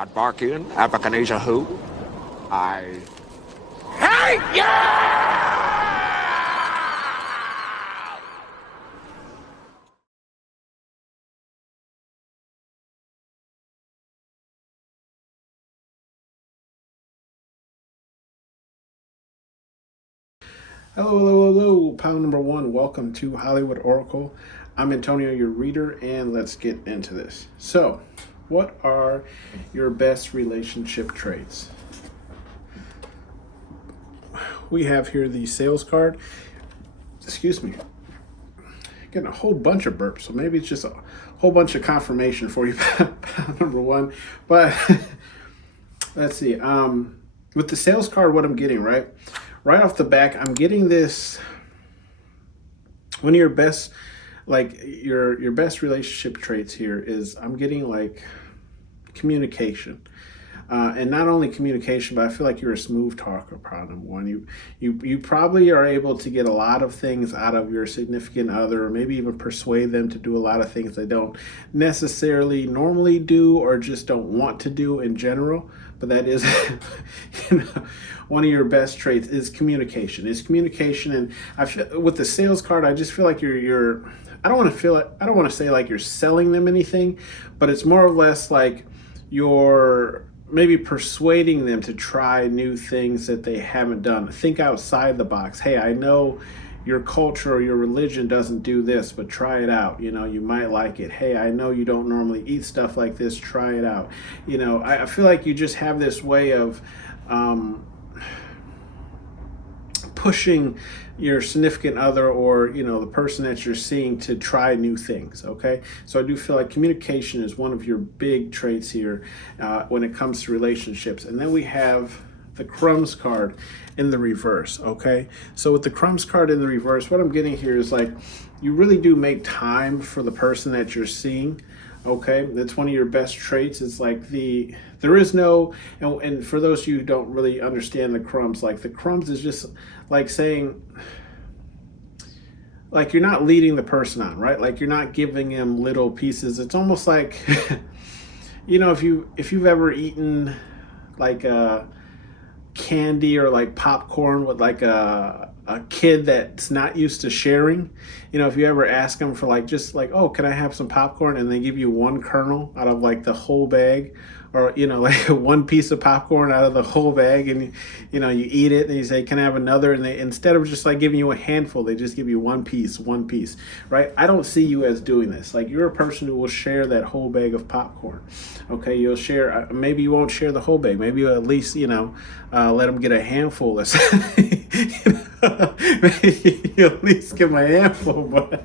I'd bark in, Abacanesia who? I hate you! Hello, hello, hello, pal number one. Welcome to Hollywood Oracle. I'm Antonio, your reader, and let's get into this. So, what are your best relationship traits? We have here the sales card. Excuse me. Getting a whole bunch of burps, so maybe it's just a whole bunch of confirmation for you, pal number one. But let's see. With the sales card, what I'm getting, right off the back, I'm getting this. One of your best, like your best relationship traits here is I'm getting like communication, and not only communication, but I feel like you're a smooth talker. Problem one, you probably are able to get a lot of things out of your significant other, or maybe even persuade them to do a lot of things they don't necessarily normally do or just don't want to do in general. But that is, one of your best traits is communication. And I feel with the sales card, I just feel like you're. I don't want to say like you're selling them anything, but it's more or less like you're maybe persuading them to try new things that they haven't done. Think outside the box. Hey, I know your culture or your religion doesn't do this, but try it out. You might like it. Hey, I know you don't normally eat stuff like this. Try it out. I feel like you just have this way of pushing your significant other or the person that you're seeing to try new things. Okay, so I do feel like communication is one of your big traits here when it comes to relationships. And then we have the crumbs card in the reverse. Okay, so with the crumbs card in the reverse, what I'm getting here is like you really do make time for the person that you're seeing. Okay, that's one of your best traits. It's like there is no, and for those of you who don't really understand the crumbs, like the crumbs is just like saying, like you're not leading the person on, right? Like you're not giving them little pieces. It's almost like, if you've ever eaten like a candy or like popcorn with like a kid that's not used to sharing. If you ever ask them for like just like, oh, can I have some popcorn, and they give you one kernel out of like the whole bag, or like one piece of popcorn out of the whole bag, and you eat it and you say, can I have another, and they, instead of just like giving you a handful, they just give you one piece, right? I don't see you as doing this. Like you're a person who will share that whole bag of popcorn. Okay, you'll share, maybe you won't share the whole bag, maybe you'll at least let them get a handful or something. Maybe you at least give them a handful, but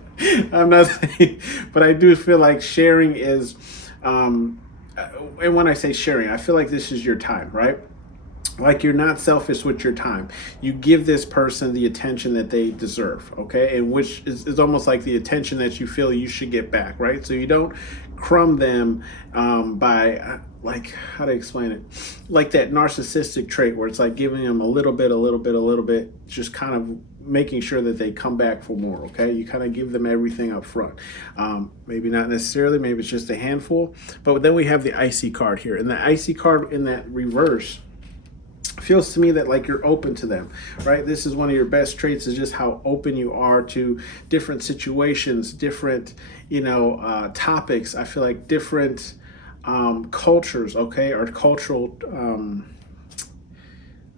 I'm not saying, but I do feel like sharing is and when I say sharing, I feel like this is your time, right? Like you're not selfish with your time. You give this person the attention that they deserve, okay? And which is almost like the attention that you feel you should get back, right? So you don't crumb them by, like, how to explain it? Like that narcissistic trait where it's like giving them a little bit, just kind of making sure that they come back for more, okay? You kind of give them everything up front. Maybe not necessarily, maybe it's just a handful. But then we have the icy card here. And the icy card in that reverse feels to me that like you're open to them, right? This is one of your best traits, is just how open you are to different situations, different, topics. I feel like different cultures, okay, or cultural,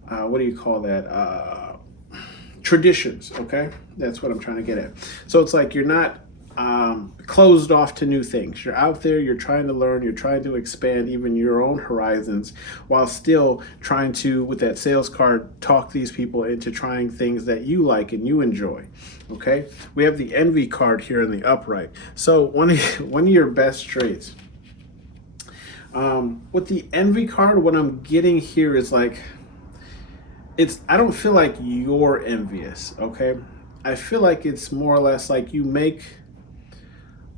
what do you call that? Traditions, okay? That's what I'm trying to get at. So it's like you're not closed off to new things. You're out there, you're trying to learn, you're trying to expand even your own horizons, while still trying to, with that sales card, talk these people into trying things that you like and you enjoy. Okay, we have the envy card here in the upright. So one of your best traits. With the envy card, what I'm getting here is like, I don't feel like you're envious, okay? I feel like it's more or less like you make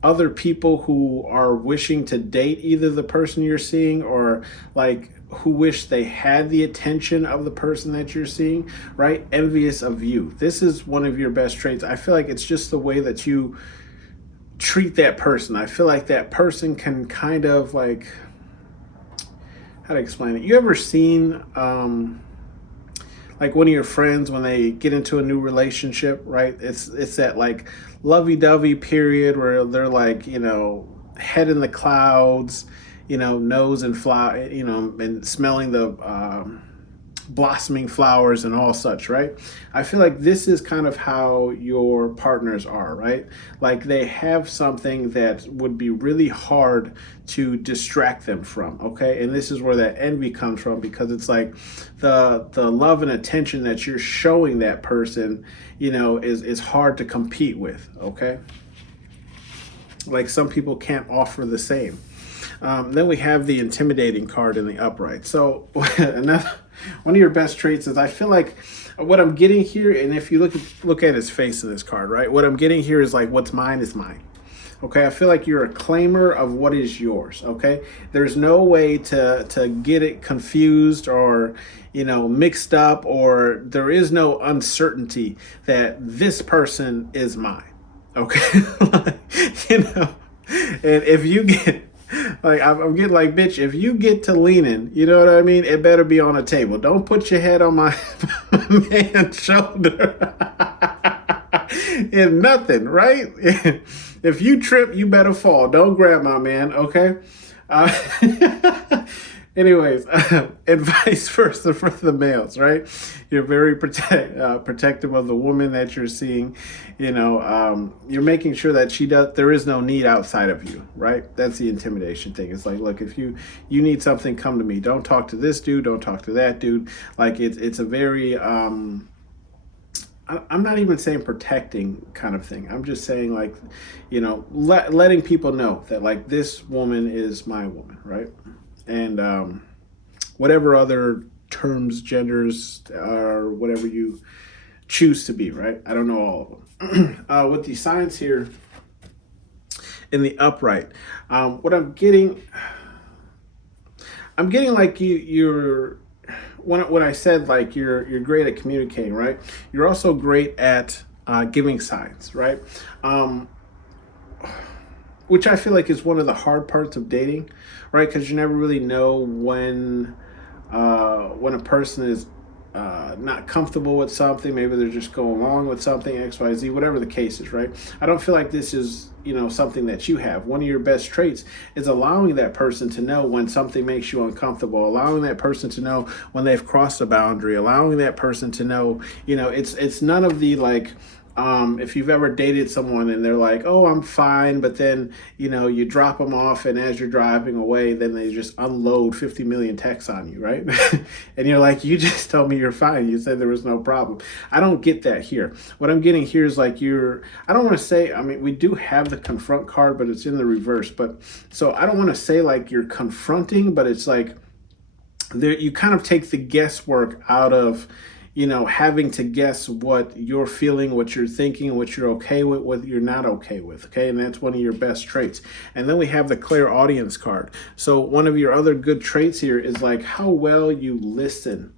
other people who are wishing to date either the person you're seeing, or like who wish they had the attention of the person that you're seeing, right? Envious of you. This is one of your best traits. I feel like it's just the way that you treat that person. I feel like that person can kind of like how to explain it. You ever seen like one of your friends when they get into a new relationship, right? It's that like lovey-dovey period where they're like, head in the clouds, nose and fly, and smelling the blossoming flowers and all such, right? I feel like this is kind of how your partners are, right? Like they have something that would be really hard to distract them from, okay? And this is where that envy comes from, because it's like the love and attention that you're showing that person, is hard to compete with, okay? Like some people can't offer the same. Then we have the intimidating card in the upright. So another one of your best traits is, I feel like what I'm getting here, and if you look at his face in this card, right? What I'm getting here is like, what's mine is mine. Okay, I feel like you're a claimer of what is yours. Okay, there's no way to get it confused or mixed up, or there is no uncertainty that this person is mine. Okay, and if you get like, I'm getting like, bitch, if you get to leaning, you know what I mean? It better be on a table. Don't put your head on my man's shoulder. And nothing, right? If you trip, you better fall. Don't grab my man, okay? Anyways, and vice versa for the males, right? You're very protective of the woman that you're seeing. You're making sure that there is no need outside of you, right? That's the intimidation thing. It's like, look, if you need something, come to me. Don't talk to this dude. Don't talk to that dude. Like it's a very I'm not even saying protecting kind of thing. I'm just saying, like, letting people know that, like, this woman is my woman, right? And whatever other terms, genders, or whatever you choose to be, right? I don't know all of them. With the signs here in the upright, what I'm getting like you're when I said like you're great at communicating, right? You're also great at giving signs, right? Which I feel like is one of the hard parts of dating, right? Because you never really know when a person is not comfortable with something. Maybe they're just going along with something, X, Y, Z, whatever the case is, right? I don't feel like this is, something that you have. One of your best traits is allowing that person to know when something makes you uncomfortable, allowing that person to know when they've crossed a boundary, allowing that person to know, it's none of the like, if you've ever dated someone and they're like, oh, I'm fine, but then, you drop them off, and as you're driving away, then they just unload 50 million texts on you, right? And you're like, you just told me you're fine. You said there was no problem. I don't get that here. What I'm getting here is like I don't want to say, we do have the confront card, but it's in the reverse. But so I don't want to say like you're confronting, but it's like you kind of take the guesswork out of, having to guess what you're feeling, what you're thinking, what you're okay with, what you're not okay with, okay? And that's one of your best traits. And then we have the clairaudience card. So one of your other good traits here is like how well you listen,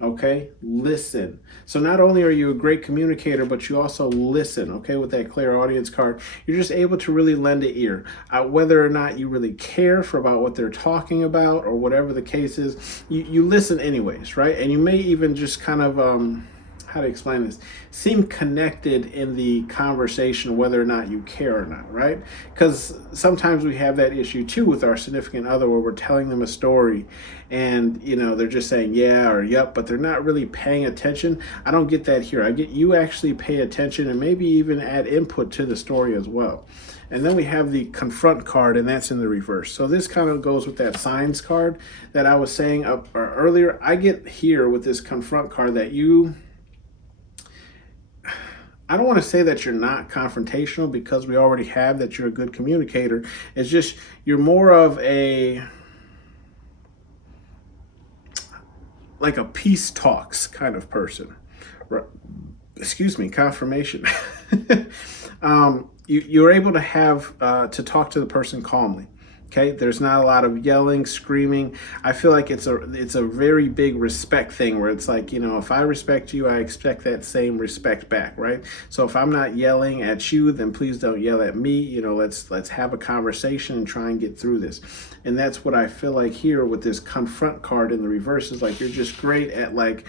okay? Listen. So not only are you a great communicator, but you also listen, okay? With that clairaudience card, you're just able to really lend an ear. Whether or not you really care about what they're talking about or whatever the case is, you listen anyways, right? And you may even just kind of, how to explain this, seem connected in the conversation, whether or not you care or not, right? Because sometimes we have that issue too with our significant other, where we're telling them a story and they're just saying yeah or yep, but they're not really paying attention. I don't get that here. I get you actually pay attention and maybe even add input to the story as well. And then we have the confront card, and that's in the reverse. So this kind of goes with that signs card that I was saying earlier. I get here with this confront card that I don't want to say that you're not confrontational, because we already have that you're a good communicator. It's just you're more of a peace talks kind of person. Excuse me, confirmation. You're able to have to talk to the person calmly. Okay, there's not a lot of yelling, screaming. I feel like it's a very big respect thing where it's like, if I respect you, I expect that same respect back, right? So if I'm not yelling at you, then please don't yell at me. Let's have a conversation and try and get through this. And that's what I feel like here with this confront card in the reverse is like you're just great at like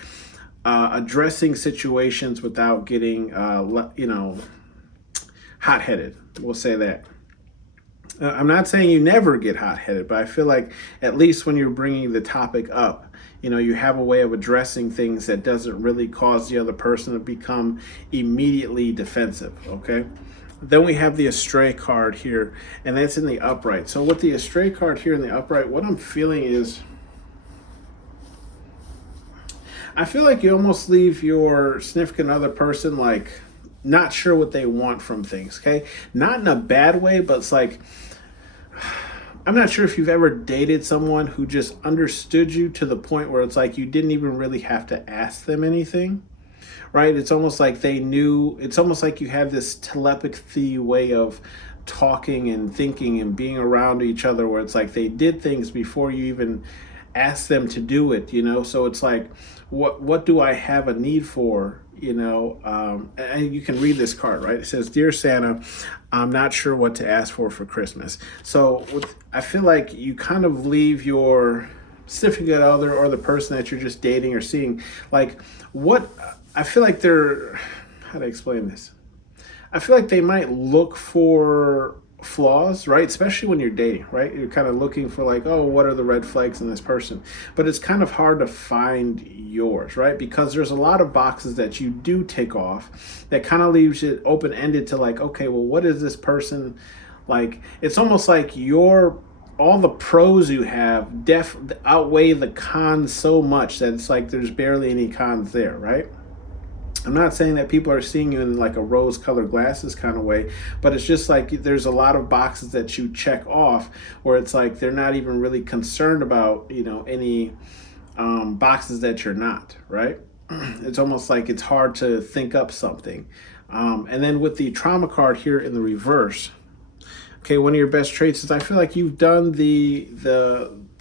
addressing situations without getting hot-headed. We'll say that. I'm not saying you never get hot-headed, but I feel like at least when you're bringing the topic up, you have a way of addressing things that doesn't really cause the other person to become immediately defensive, okay? Then we have the Astray card here, and that's in the upright. So with the Astray card here in the upright, what I'm feeling is I feel like you almost leave your significant other person like not sure what they want from things, okay? Not in a bad way, but it's like, I'm not sure if you've ever dated someone who just understood you to the point where it's like you didn't even really have to ask them anything, right? It's almost like they knew, it's almost like you have this telepathy way of talking and thinking and being around each other where it's like they did things before you even asked them to do it, So it's like, what do I have a need for? And you can read this card, right? It says, "Dear Santa, I'm not sure what to ask for Christmas." So I feel like you kind of leave your significant other or the person that you're just dating or seeing, like I feel like how to explain this? I feel like they might look for flaws, right? Especially when you're dating, right? You're kind of looking for like, oh, what are the red flags in this person? But it's kind of hard to find yours, right? Because there's a lot of boxes that you do take off that kind of leaves it open-ended to like, okay, well, what is this person like? It's almost like all the pros you have outweigh the cons so much that it's like there's barely any cons there, right? I'm not saying that people are seeing you in like a rose-colored glasses kind of way, but it's just like there's a lot of boxes that you check off where it's like they're not even really concerned about, any boxes that you're not, right? It's almost like it's hard to think up something. And then with the trauma card here in the reverse, okay, one of your best traits is I feel like you've done the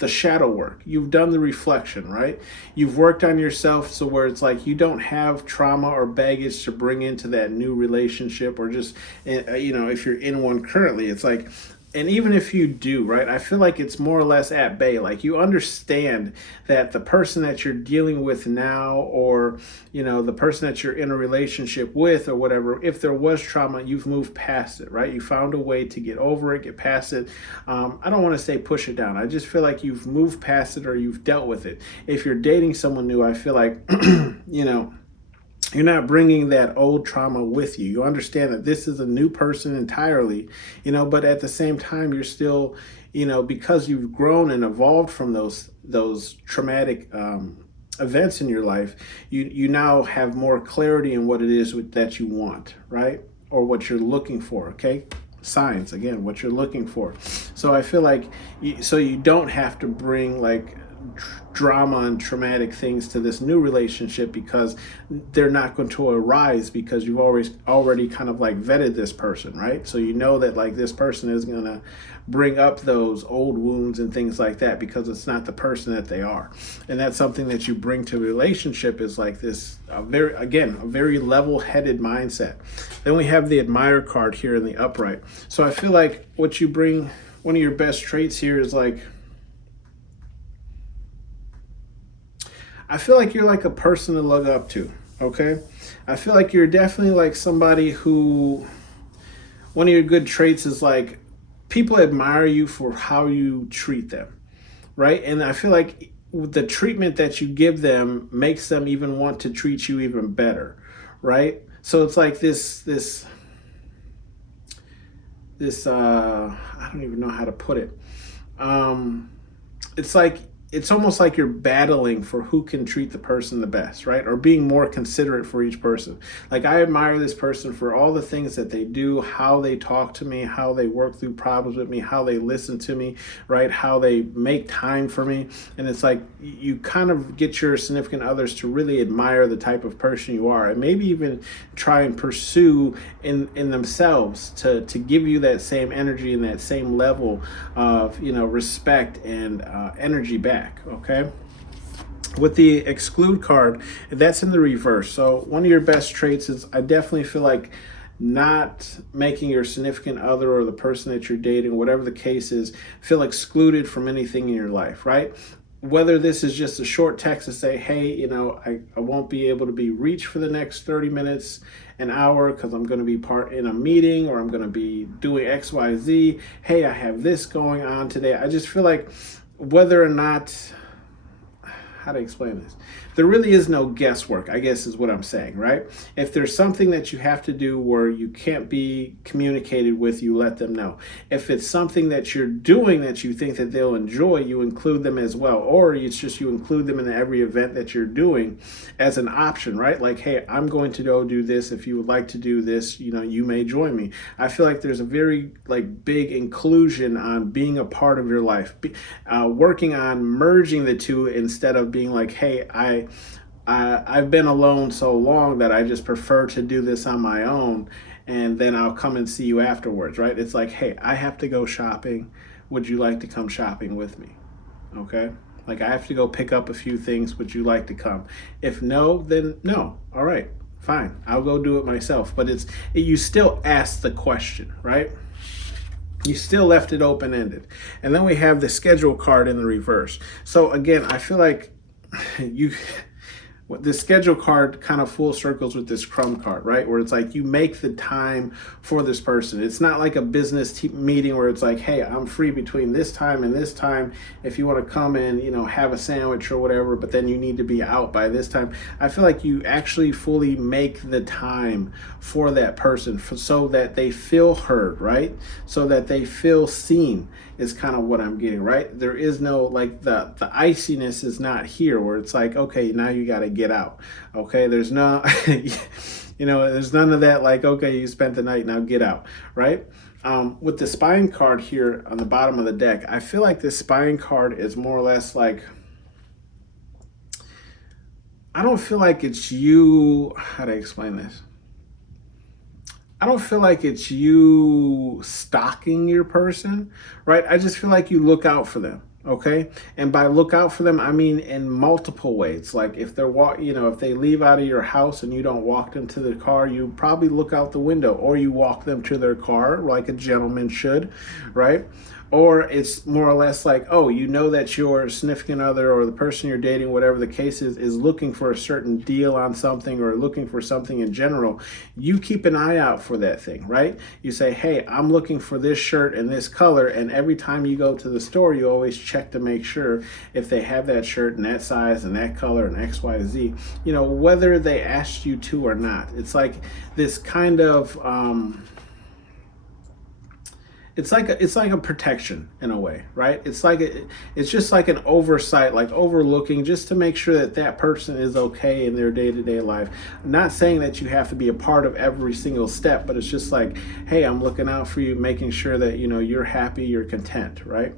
shadow work. You've done the reflection, right? You've worked on yourself so where it's like you don't have trauma or baggage to bring into that new relationship or just, if you're in one currently, it's like, and even if you do, right, I feel like it's more or less at bay. Like you understand that the person that you're dealing with now or, the person that you're in a relationship with or whatever, if there was trauma, you've moved past it, right? You found a way to get over it, get past it. I don't want to say push it down. I just feel like you've moved past it or you've dealt with it. If you're dating someone new, I feel like, you're not bringing that old trauma with you. You understand that this is a new person entirely, but at the same time, you're still, because you've grown and evolved from those traumatic events in your life, you now have more clarity in what it is that you want, right? Or what you're looking for, okay? Signs, again, what you're looking for. So I feel like, you don't have to bring like drama and traumatic things to this new relationship because they're not going to arise because you've already kind of like vetted this person, right? So that like this person is going to bring up those old wounds and things like that because it's not the person that they are. And that's something that you bring to a relationship is like this a very level-headed mindset. Then we have the Admire card here in the upright. So I feel like what you bring, one of your best traits here is like, I feel like you're like a person to look up to, okay? I feel like you're definitely like somebody who, one of your good traits is like people admire you for how you treat them, right? And I feel like the treatment that you give them makes them even want to treat you even better, right? So it's like this I don't even know how to put it. It's like it's almost like you're battling for who can treat the person the best, right? Or being more considerate for each person. Like, I admire this person for all the things that they do, how they talk to me, how they work through problems with me, how they listen to me, right? How they make time for me. And it's like you kind of get your significant others to really admire the type of person you are, and maybe even try and pursue in themselves to give you that same energy and that same level of, respect and energy back. Okay. With the exclude card, that's in the reverse. So one of your best traits is, I definitely feel like, not making your significant other or the person that you're dating, whatever the case is, feel excluded from anything in your life, right? Whether this is just a short text to say, hey, I won't be able to be reached for the next 30 minutes, an hour, because I'm going to be part in a meeting, or I'm going to be doing XYZ. Hey, I have this going on today. I just feel like, whether or not, how to explain this? There really is no guesswork, I guess is what I'm saying, right? If there's something that you have to do where you can't be communicated with, you let them know. If it's something that you're doing that you think that they'll enjoy, you include them as well. Or it's just you include them in every event that you're doing as an option, right? Like, hey, I'm going to go do this. If you would like to do this, you may join me. I feel like there's a very big inclusion on being a part of your life, working on merging the two, instead of being like, hey, I've been alone so long that I just prefer to do this on my own, and then I'll come and see you afterwards, right? It's like, hey, I have to go shopping. Would you like to come shopping with me? Okay? Like, I have to go pick up a few things. Would you like to come? If no, then no. All right, fine. I'll go do it myself. But you still ask the question, right? You still left it open-ended. And then we have the schedule card in the reverse. So again, I feel like the schedule card kind of full circles with this crumb card, right? Where it's like you make the time for this person. It's not like a business meeting where it's like, hey, I'm free between this time and this time if you want to come and, have a sandwich or whatever, but then you need to be out by this time. I feel like you actually fully make the time for that person so that they feel heard, right? So that they feel seen is kind of what I'm getting, right? There is no, the iciness is not here where it's like, okay, now you got to get out. Okay. There's no, there's none of that. Like, okay, you spent the night, now get out. Right. With the spine card here on the bottom of the deck, I feel like this spine card is more or less like, I don't feel like it's you. How to explain this? I don't feel like it's you stalking your person, right? I just feel like you look out for them, okay? And by look out for them, I mean in multiple ways. Like if they're if they leave out of your house and you don't walk them to their car, you probably look out the window, or you walk them to their car like a gentleman should, right? Or it's more or less like, oh, that your significant other or the person you're dating, whatever the case is looking for a certain deal on something, or looking for something in general. You keep an eye out for that thing, right? You say, hey, I'm looking for this shirt and this color. And every time you go to the store, you always check to make sure if they have that shirt and that size and that color and X, Y, Z, whether they asked you to or not. It's like this kind of, it's like a protection in a way, right? It's just like an oversight, like overlooking, just to make sure that person is okay in their day-to-day life. I'm not saying that you have to be a part of every single step, but it's just like, hey, I'm looking out for you, making sure that you're happy, you're content, right?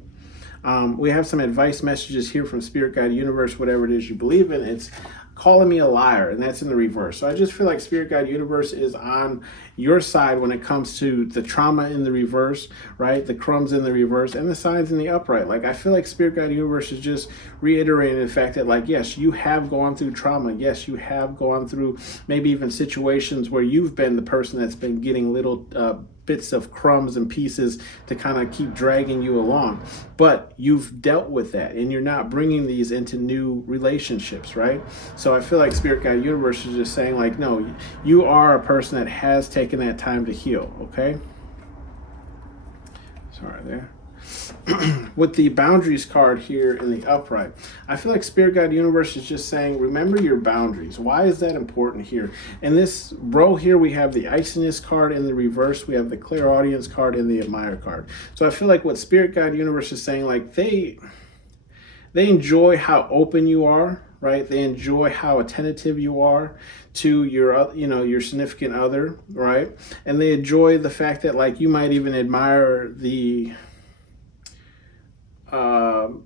We have some advice messages here from Spirit Guide Universe, whatever it is you believe in. It's calling me a liar, and that's in the reverse. So I just feel like Spirit Guide Universe is on your side when it comes to the trauma in the reverse, right? The crumbs in the reverse, and the signs in the upright. Like, I feel like Spirit Guide Universe is just reiterating the fact that, like, yes, you have gone through trauma. Yes, you have gone through maybe even situations where you've been the person that's been getting little bits of crumbs and pieces to kind of keep dragging you along. But you've dealt with that, and you're not bringing these into new relationships, right? So I feel like Spirit Guide Universe is just saying, like, no, you are a person that has taken that time to heal, okay? Sorry there. With the boundaries card here in the upright, I feel like Spirit Guide Universe is just saying, remember your boundaries. Why is that important here? In this row here, we have the iciness card in the reverse. We have the clairaudience card and the admire card. So I feel like what Spirit Guide Universe is saying, like, they they enjoy how open you are, right? They enjoy how attentive you are to your significant other, right? And they enjoy the fact that like you might even admire the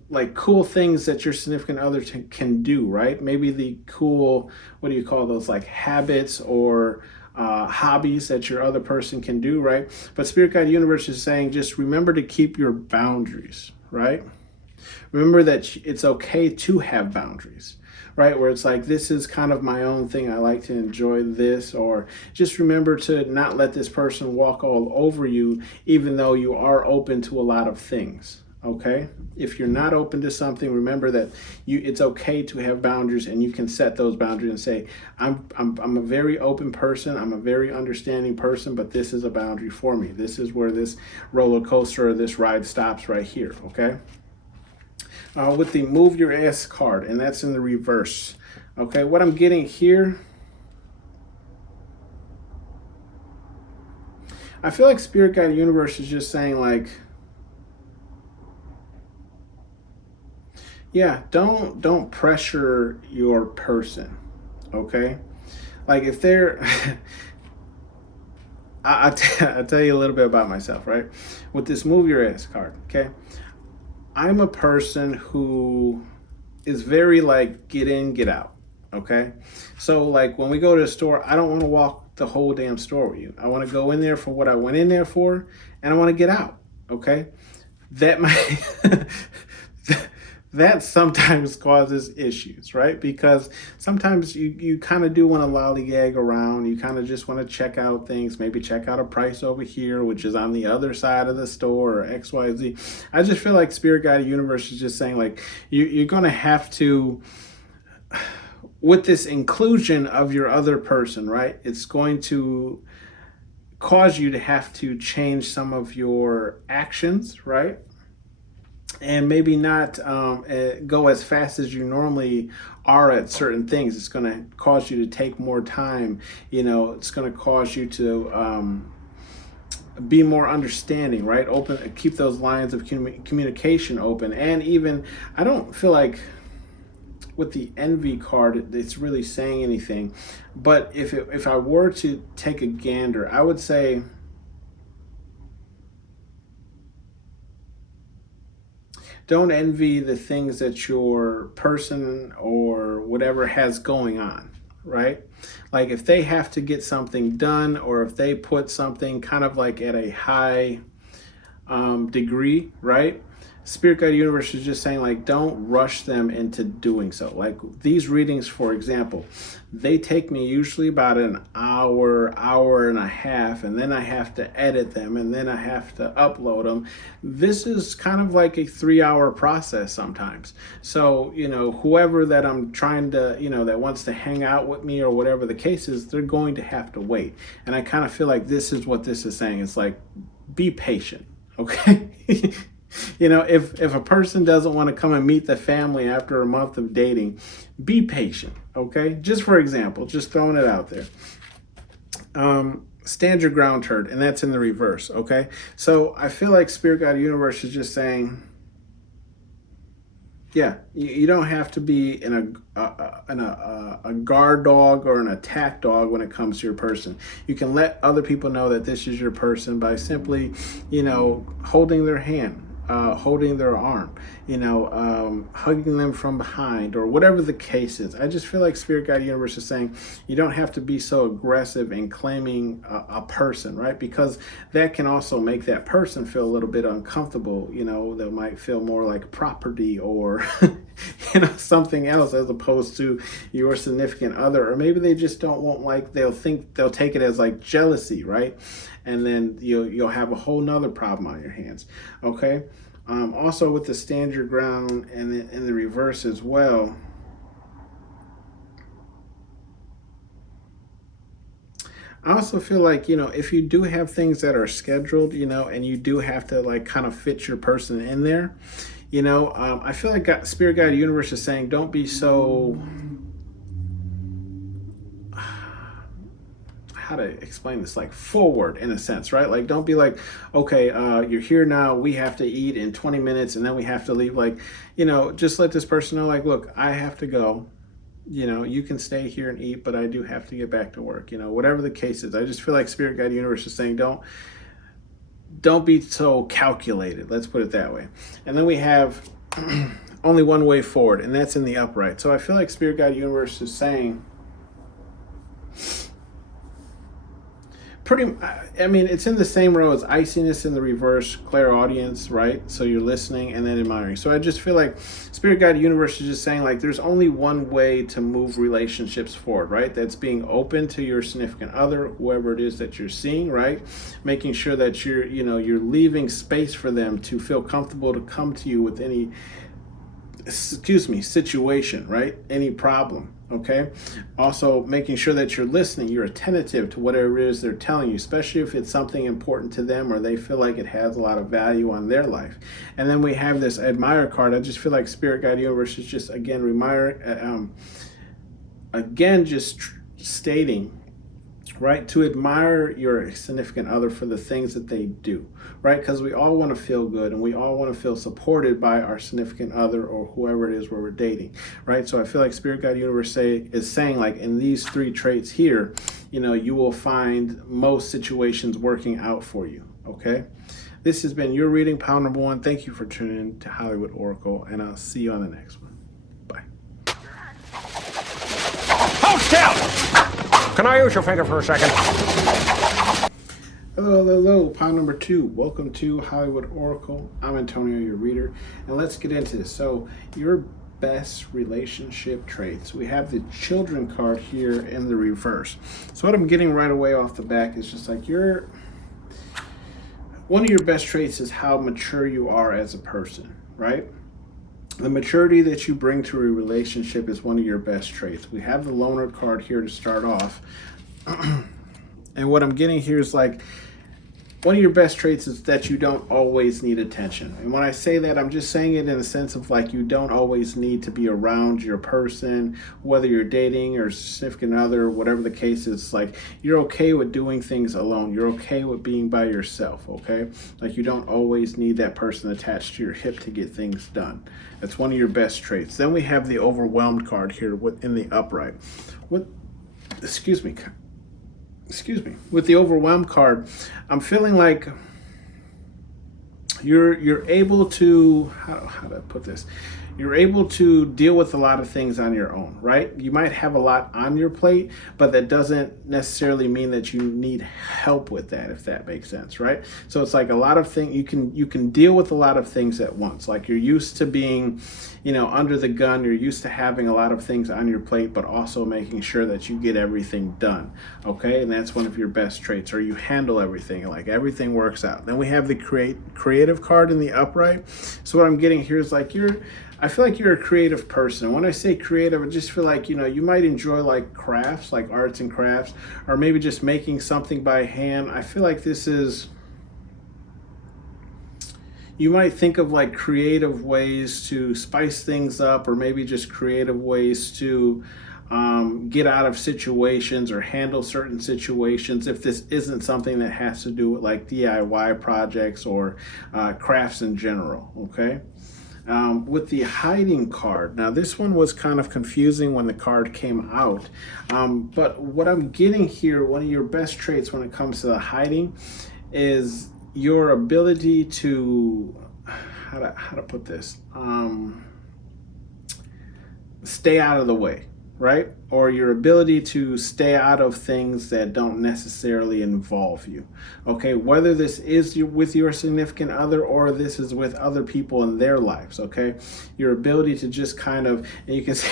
like cool things that your significant other can do, right? Maybe the cool, what do you call those, like habits or hobbies that your other person can do, right? But Spirit Guide Universe is saying just remember to keep your boundaries, right? Remember that it's okay to have boundaries, right? Where it's like, this is kind of my own thing. I like to enjoy this. Or just remember to not let this person walk all over you, even though you are open to a lot of things. Okay, if you're not open to something, remember that it's okay to have boundaries, and you can set those boundaries and say, I'm a very open person, I'm a very understanding person, but this is a boundary for me. This is where this roller coaster or this ride stops right here. Okay, with the move your ass card, and that's in the reverse. Okay, what I'm getting here, I feel like Spirit Guide Universe is just saying like, yeah, don't pressure your person, okay? Like if they're, I'll tell you a little bit about myself, right? With this move your ass card, okay? I'm a person who is very like get in, get out, okay? So like when we go to the store, I don't want to walk the whole damn store with you. I want to go in there for what I went in there for, and I want to get out, okay? That might... that sometimes causes issues, right? Because sometimes you kind of do want to lollygag around. You kind of just want to check out things, maybe check out a price over here, which is on the other side of the store, or XYZ. I just feel like Spirit Guide Universe is just saying like, you're going to have to, with this inclusion of your other person, right? It's going to cause you to have to change some of your actions, right? And maybe not go as fast as you normally are at certain things. It's going to cause you to take more time. It's going to cause you to be more understanding, right? Keep those lines of communication open. And even, I don't feel like with the envy card, it's really saying anything. But if I were to take a gander, I would say, don't envy the things that your person or whatever has going on, right? Like if they have to get something done, or if they put something kind of like at a high degree, right? Spirit Guide Universe is just saying like, don't rush them into doing so. Like these readings, for example, they take me usually about an hour and a half, and then I have to edit them, and then I have to upload them. This is kind of like a 3-hour process sometimes. So, whoever that I'm trying to, that wants to hang out with me or whatever the case is, they're going to have to wait. And I kind of feel like this is what this is saying. It's like, be patient, okay? If a person doesn't want to come and meet the family after a month of dating, be patient, okay? Just for example, just throwing it out there. Stand your ground, turd, and that's in the reverse, okay? So I feel like Spirit Guide Universe is just saying, yeah, you don't have to be in a guard dog or an attack dog when it comes to your person. You can let other people know that this is your person by simply, holding their hand, holding their arm, hugging them from behind, or whatever the case is. I just feel like Spirit Guide Universe is saying you don't have to be so aggressive in claiming a person, right? Because that can also make that person feel a little bit uncomfortable. They might feel more like property or something else as opposed to your significant other. Or maybe they just don't want, they'll take it as like jealousy, right? And then you'll have a whole nother problem on your hands. Okay. Also with the stand your ground and in the reverse as well, I also feel like, if you do have things that are scheduled, and you do have to like kind of fit your person in there, I feel like Spirit Guide Universe is saying, don't be so, how to explain this, like forward in a sense, right? Like don't be like, okay, you're here now, we have to eat in 20 minutes and then we have to leave. Like, just let this person know, like, look, I have to go. You can stay here and eat, but I do have to get back to work. Whatever the case is, I just feel like Spirit Guide Universe is saying, don't be so calculated. Let's put it that way. And then we have only one way forward, and that's in the upright. So I feel like Spirit Guide Universe is saying, it's in the same row as iciness in the reverse, clairaudience, right? So you're listening and then admiring. So I just feel like Spirit Guide Universe is just saying, like, there's only one way to move relationships forward, right? That's being open to your significant other, whoever it is that you're seeing, right? Making sure that you're leaving space for them to feel comfortable to come to you with any, situation, right? Any problem. Okay. Also, making sure that you're listening, you're attentive to whatever it is they're telling you, especially if it's something important to them or they feel like it has a lot of value on their life. And then we have this admire card. I just feel like Spirit Guide Universe is just stating, right, to admire your significant other for the things that they do, right? Because we all want to feel good and we all want to feel supported by our significant other or whoever it is where we're dating, right? So I feel like Spirit Guide Universe is saying, like, in these three traits here, you will find most situations working out for you, okay? This has been your reading, pile number 1. Thank you for tuning in to Hollywood Oracle, and I'll see you on the next one. Bye. Hold still! Can I use your finger for a second? Hello, pile number 2. Welcome to Hollywood Oracle. I'm Antonio, your reader, and let's get into this. So, your best relationship traits. We have the children card here in the reverse. So what I'm getting right away off the back is just like one of your best traits is how mature you are as a person, right? The maturity that you bring to a relationship is one of your best traits. We have the loner card here to start off. And what I'm getting here is like, one of your best traits is that you don't always need attention. And when I say that, I'm just saying it in the sense of like, you don't always need to be around your person, whether you're dating or significant other, whatever the case is. Like, you're okay with doing things alone. You're okay with being by yourself, okay? Like, you don't always need that person attached to your hip to get things done. That's one of your best traits. Then we have the overwhelmed card here in the upright. Excuse me. With the overwhelmed card, I'm feeling like you're able to, how do I put this? You're able to deal with a lot of things on your own, right? You might have a lot on your plate, but that doesn't necessarily mean that you need help with that, if that makes sense, right? So it's like a lot of things, you can deal with a lot of things at once. Like, you're used to being, under the gun, you're used to having a lot of things on your plate, but also making sure that you get everything done, okay? And that's one of your best traits, or you handle everything, like everything works out. Then we have the creative card in the upright. So what I'm getting here is like, I feel like you're a creative person. And when I say creative, I just feel like, you might enjoy like crafts, like arts and crafts, or maybe just making something by hand. I feel like you might think of like creative ways to spice things up, or maybe just creative ways to get out of situations or handle certain situations, if this isn't something that has to do with like DIY projects or crafts in general, okay? With the hiding card, now this one was kind of confusing when the card came out, but what I'm getting here, one of your best traits when it comes to the hiding is your ability to, how to put this, stay out of the way, right? Or your ability to stay out of things that don't necessarily involve you, okay? Whether this is with your significant other or this is with other people in their lives, okay? Your ability to just kind of, and you can see,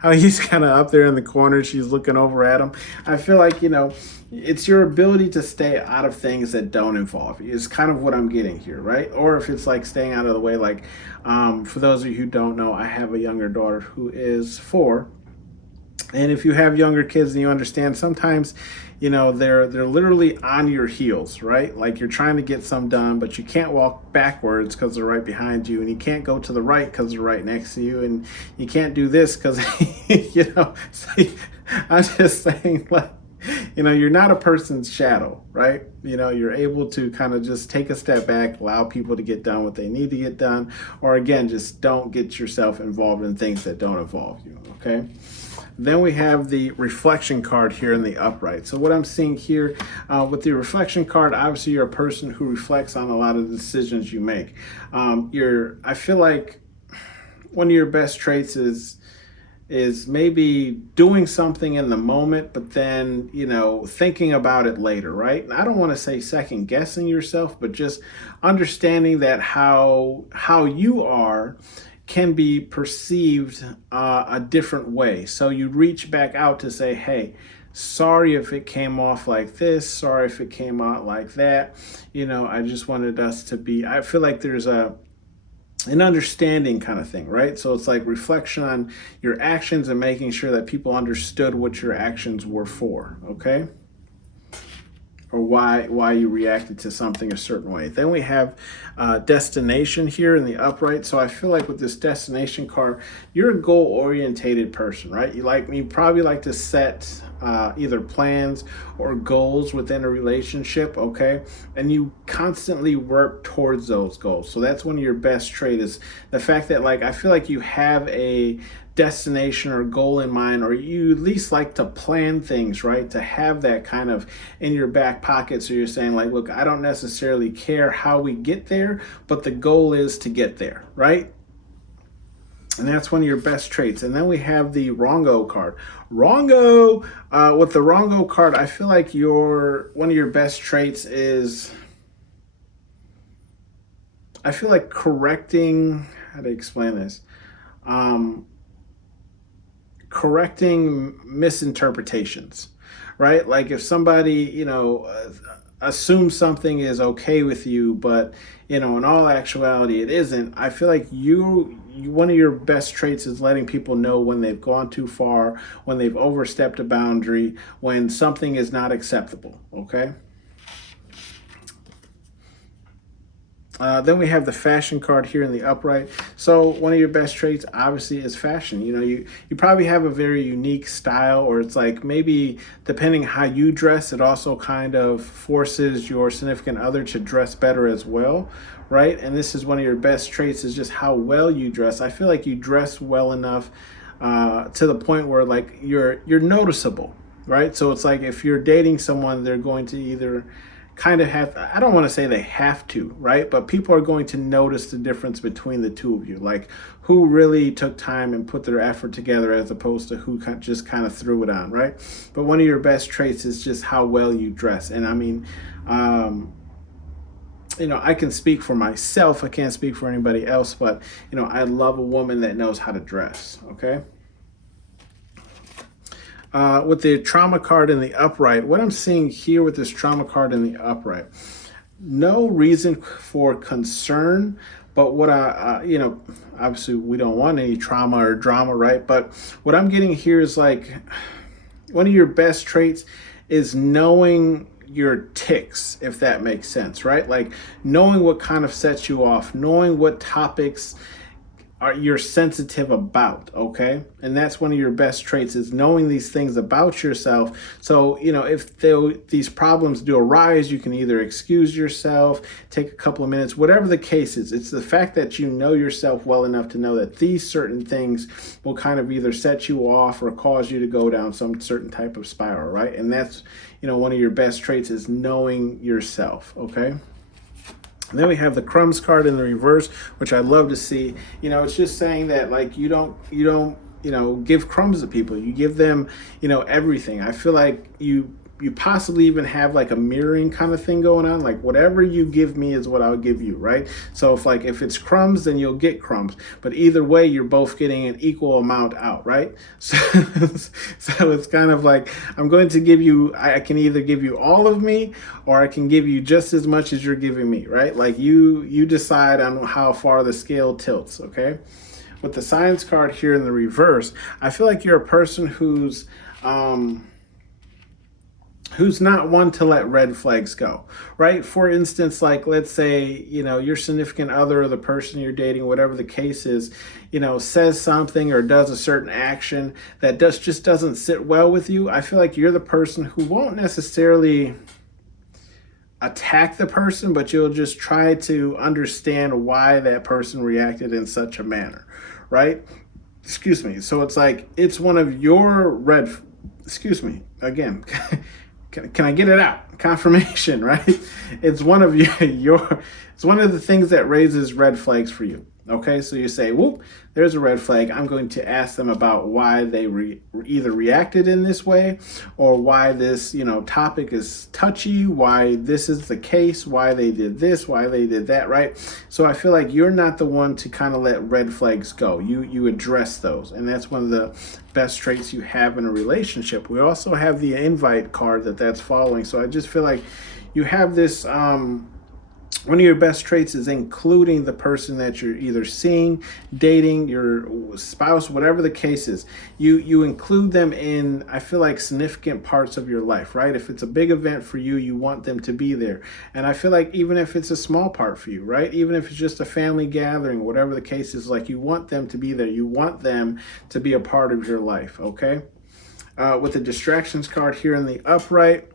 how he's kind of up there in the corner, she's looking over at him. I feel like, it's your ability to stay out of things that don't involve you is kind of what I'm getting here, right? Or if it's like staying out of the way, like for those of you who don't know, I have a younger daughter who is 4. And if you have younger kids and you understand, sometimes, they're literally on your heels, right? Like, you're trying to get some done, but you can't walk backwards because they're right behind you, and you can't go to the right because they're right next to you, and you can't do this because, so I'm just saying, like, you're not a person's shadow, right? You're able to kind of just take a step back, allow people to get done what they need to get done, or again, just don't get yourself involved in things that don't involve you, okay? Then we have the reflection card here in the upright. So what I'm seeing here with the reflection card, obviously you're a person who reflects on a lot of the decisions you make. I feel like one of your best traits is maybe doing something in the moment, but then, thinking about it later, right? And I don't want to say second guessing yourself, but just understanding that how you are can be perceived a different way. So you reach back out to say, hey, sorry if it came off like this, sorry if it came out like that. I just wanted us to be, I feel like there's an understanding kind of thing, right? So it's like reflection on your actions and making sure that people understood what your actions were for, okay? Or why you reacted to something a certain way. Then we have destination here in the upright. So I feel like with this destination card, you're a goal-orientated person, right? You probably like to set either plans or goals within a relationship, okay? And you constantly work towards those goals. So that's one of your best traits, is the fact that I feel like you have a destination or goal in mind, or you at least like to plan things, right? To have that kind of in your back pocket. So you're saying look, I don't necessarily care how we get there, but the goal is to get there, right? And that's one of your best traits. And then we have the Wrongo card. Wrongo, with the Wrongo card, I feel like one of your best traits is, I feel like correcting, how to explain this? Correcting misinterpretations, right? Like if somebody, assumes something is okay with you, but in all actuality it isn't. I feel like one of your best traits is letting people know when they've gone too far, when they've overstepped a boundary, when something is not acceptable, okay? Then we have the fashion card here in the upright. So one of your best traits obviously is fashion. You probably have a very unique style, or it's like maybe depending how you dress, it also kind of forces your significant other to dress better as well, right? And this is one of your best traits, is just how well you dress. I feel like you dress well enough to the point where you're noticeable, right? So it's like if you're dating someone, they're going to either kind of have, I don't want to say they have to, right? But people are going to notice the difference between the two of you, like who really took time and put their effort together as opposed to who just kind of threw it on, right? But one of your best traits is just how well you dress. And I mean, I can speak for myself. I can't speak for anybody else, but I love a woman that knows how to dress, okay? With the trauma card in the upright, what I'm seeing here with this trauma card in the upright, no reason for concern, but what obviously we don't want any trauma or drama, right? But what I'm getting here is one of your best traits is knowing your ticks, if that makes sense, right? Like knowing what kind of sets you off, knowing what topics you're sensitive about, okay? And that's one of your best traits, is knowing these things about yourself. So, if these problems do arise, you can either excuse yourself, take a couple of minutes, whatever the case is. It's the fact that you know yourself well enough to know that these certain things will kind of either set you off or cause you to go down some certain type of spiral, right? And that's, one of your best traits, is knowing yourself, okay? And then we have the crumbs card in the reverse, which I love to see. It's just saying that you don't give crumbs to people. You give them, everything. I feel like you possibly even have a mirroring kind of thing going on. Like whatever you give me is what I'll give you, right? So if it's crumbs, then you'll get crumbs. But either way, you're both getting an equal amount out, right? So it's kind of like, I'm going to give you, I can either give you all of me, or I can give you just as much as you're giving me, right? Like you decide on how far the scale tilts, okay? With the science card here in the reverse, I feel like you're a person who's who's not one to let red flags go, right? For instance, like let's say, your significant other or the person you're dating, whatever the case is, says something or does a certain action that just doesn't sit well with you. I feel like you're the person who won't necessarily attack the person, but you'll just try to understand why that person reacted in such a manner, right? Excuse me. So it's like, it's one of your excuse me, again, can I get it out? Confirmation, right? It's one of it's one of the things that raises red flags for you. Okay, so you say, whoop, there's a red flag. I'm going to ask them about why they either reacted in this way, or why this, topic is touchy, why this is the case, why they did this, why they did that, right? So I feel like you're not the one to kind of let red flags go. You address those, and that's one of the best traits you have in a relationship. We also have the invite card that's following. So I just feel like you have this, one of your best traits is including the person that you're either seeing, dating, your spouse, whatever the case is. You include them in, I feel like, significant parts of your life, right? If it's a big event for you, you want them to be there. And I feel like even if it's a small part for you, right? Even if it's just a family gathering, whatever the case is, like you want them to be there. You want them to be a part of your life, okay? With the distractions card here in the upright,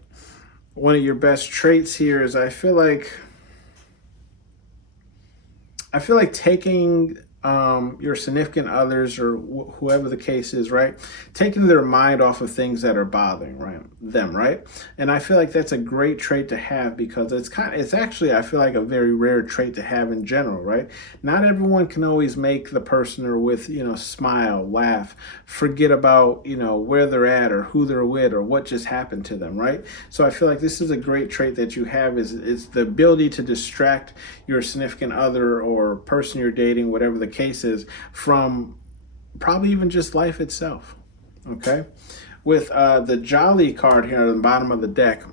one of your best traits here is I feel like taking your significant others or whoever the case is, right? Taking their mind off of things that are bothering them, right? And I feel like that's a great trait to have because it's actually, I feel like, a very rare trait to have in general, right? Not everyone can always make the person they're with, smile, laugh, forget about, where they're at or who they're with or what just happened to them, right? So I feel like this is a great trait that you have is the ability to distract your significant other or person you're dating, whatever the case is, from probably even just life itself. Okay, with the Jolly card here at the bottom of the deck,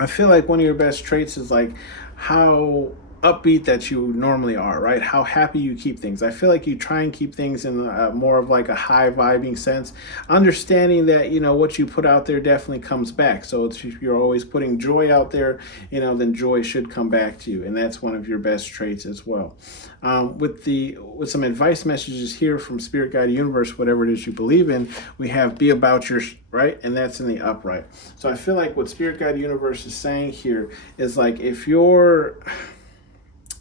I feel like one of your best traits is like how upbeat that you normally are, right? How happy you keep things. I feel like you try and keep things in more of like a high vibing sense, understanding that, what you put out there definitely comes back. So if you're always putting joy out there, then joy should come back to you. And that's one of your best traits as well. With some advice messages here from Spirit Guide Universe, whatever it is you believe in, we have be about your right, and that's in the upright. So I feel like what Spirit Guide Universe is saying here is like, if you're,